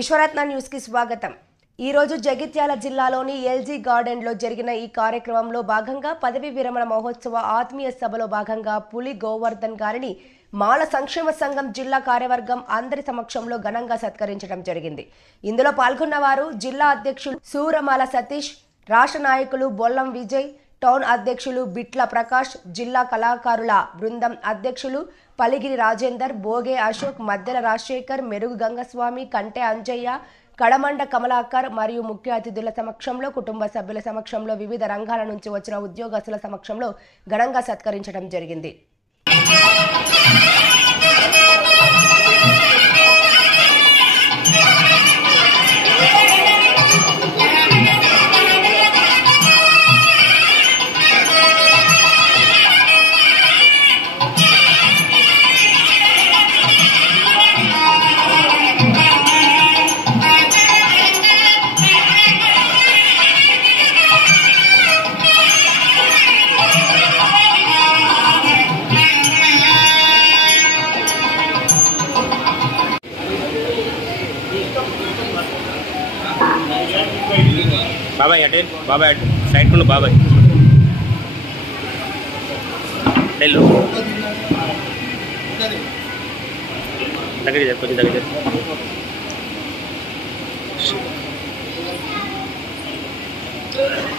విశ్వరత్న news కి స్వాగతం। ఈ రోజు జగిత్యాల జిల్లాలోని ఎల్జీ గార్డెన్ లో జరిగిన ఈ కార్యక్రమంలో భాగంగా పదవి విరమణ మహోత్సవ ఆత్మీయ సభలో భాగంగా పులి గోవర్ధన్ గారిని మాల సంక్షేమ సంఘం జిల్లా కార్యవర్గం అందరి సమక్షంలో ఘనంగా సత్కరించడం జరిగింది। ఇందులో పాల్గొన్న వారు జిల్లా అధ్యక్షులు సూరమాల సతీష్, రాష్ట్ర నాయకులు బొల్లం విజయ్, టౌన్ అధ్యక్షులు బిట్ల ప్రకాష్, జిల్లా కళాకారుల బృందం అధ్యక్షులు పలిగిరి రాజేందర్, బోగే అశోక్, మద్దెల రాజశేఖర్, మెరుగు గంగస్వామి, కంటే అంజయ్య, కడమండ కమలాకర్ మరియు ముఖ్య అతిథుల సమక్షంలో కుటుంబ సభ్యుల సమక్షంలో వివిధ రంగాల నుంచి వచ్చిన ఉద్యోగస్తుల సమక్షంలో ఘనంగా సత్కరించడం జరిగింది। బాబాయ్ అటే బాబాయ్ సైడ్ కుండు బాబాయ్ వెళ్ళు దగ్గర కొంచెం దగ్గర